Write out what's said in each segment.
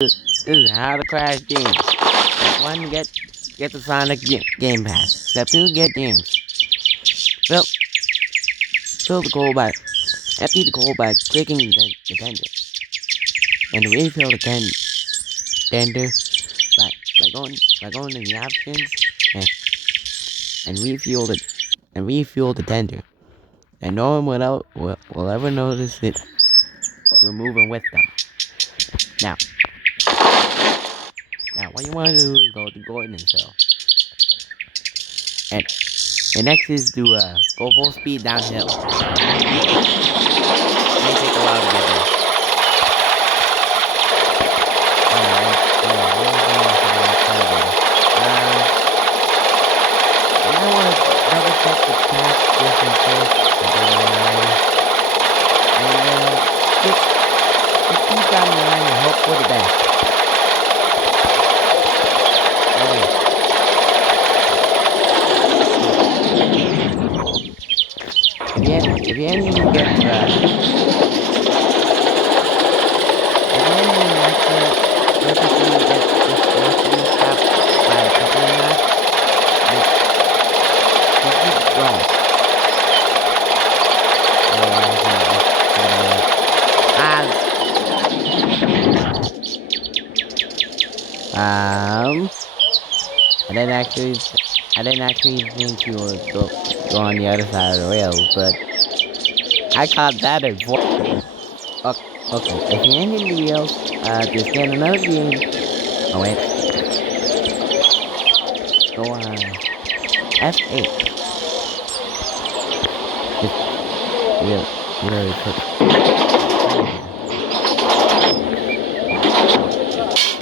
This is how to crash games. Step 1, get the Sonic Game Pass. Step 2, get games. Fill the goal by empty the goal by clicking the tender, and refill the tender by going to the options and refuel the tender. And no one will ever notice it. You're moving with them. Now, what you want to do is go to Gordon and Phil. And next is to go full speed downhill. It may take a while to get there. I want to double check the track just in case. And just keep down the line and hope for the best. If you enemy gets stopped by a couple of laps, just keep going. I didn't actually think you would go on the other side of the rails, but I caught that at okay, if you're ending the rails, just get another game. Oh wait. Go on F8. Just really quick.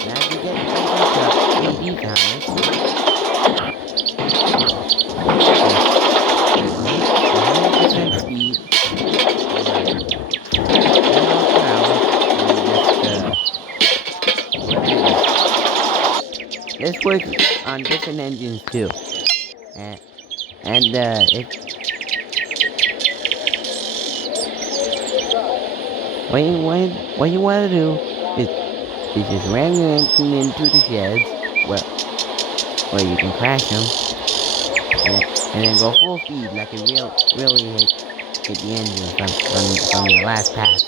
Now if you get into AD counters, speed. This works on different engines too, and if what you want to do is just ram your engine into the sheds, where you can crash them, and then go full speed like it really hit the engine from your last pass.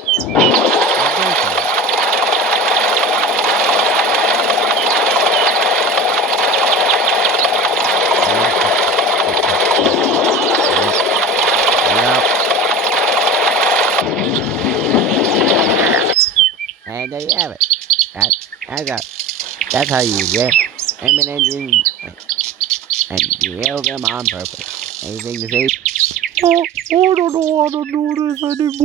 And there you have it. That's how you ram an engine and derail them on purpose. Anything to say? Oh, I don't know how to do this anymore.